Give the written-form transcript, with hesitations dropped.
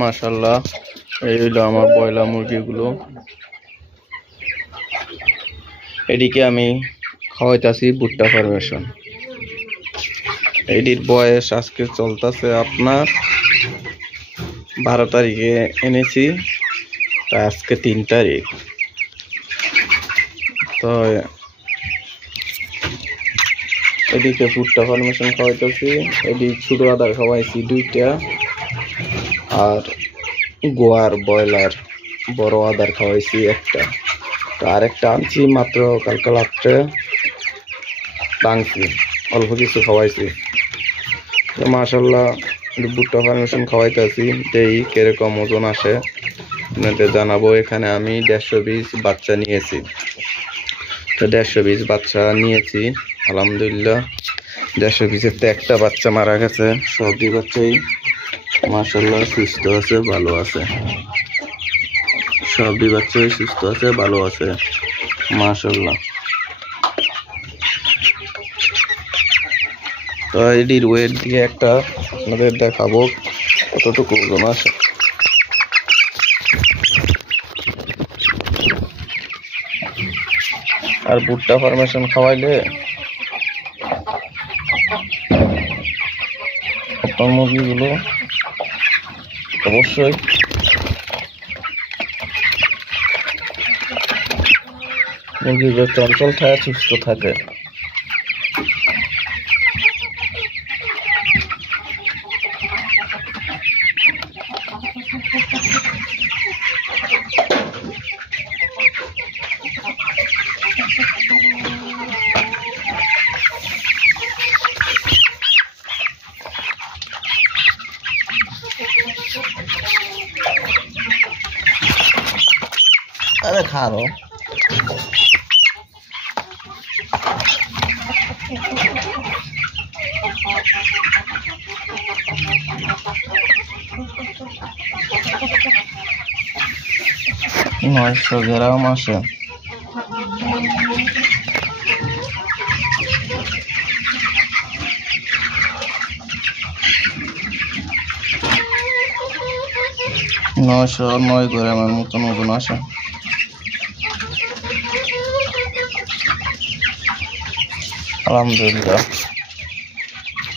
মাশাআল্লাহ। এই হইলো আমার ব্রয়লার মুরগিগুলো। এদিকে আমি খাওয়াইতেছি ভুট্টা ফরমেশন। এটির বয়স আজকে চলতেছে আপনার 12 তারিখে এনেছি, তাই আজকে 3 তারিখ। তো এদিকে ভুট্টা ফরমেশন খাওয়াইতেছি। এদিকে ছোট আদার খাওয়াইছি 2টা, আর গোয়ার ব্রয়লার বড় আদার খাওয়াইছি 1টা। তো আরেকটা আনছি মাত্র কালকে রাত্রে, ভাঙছি, অল্প কিছু খাওয়াইছি। মাশাআল্লাহ ভুট্টা ফরমেশন খাওয়াইতেছি, দেই কিরকম ওজন আসে আপনাদের জানাবো। এখানে আমি 150 পিস বাচ্চা নিয়েছি। তো 150 পিস বাচ্চা নিয়েছি, আলহামদুলিল্লাহ 150 পিসের তো একটা বাচ্চা মারা গেছে। সবই বাচ্চাই মাশাআল্লাহ সুস্থ আছে, ভালো আছে। সবই বাচ্চাই সুস্থ আছে, ভালো আছে মাশাআল্লাহ। তো এটির ওয়েট দিয়ে একটা আপনাদের দেখাবো কতটুকু ওজন আছে। আর ভুট্টা ফরমেশন খাওয়াইলে আপনার মুরগিগুলো অবশ্যই মুরগিগুলো চঞ্চল থাকে, সুস্থ থাকে। अरे खा लो। नौशो ग्राम আছে। নয়শো 9 গ্রামের মতন ওজন আসে। আলহামদুলিল্লাহ।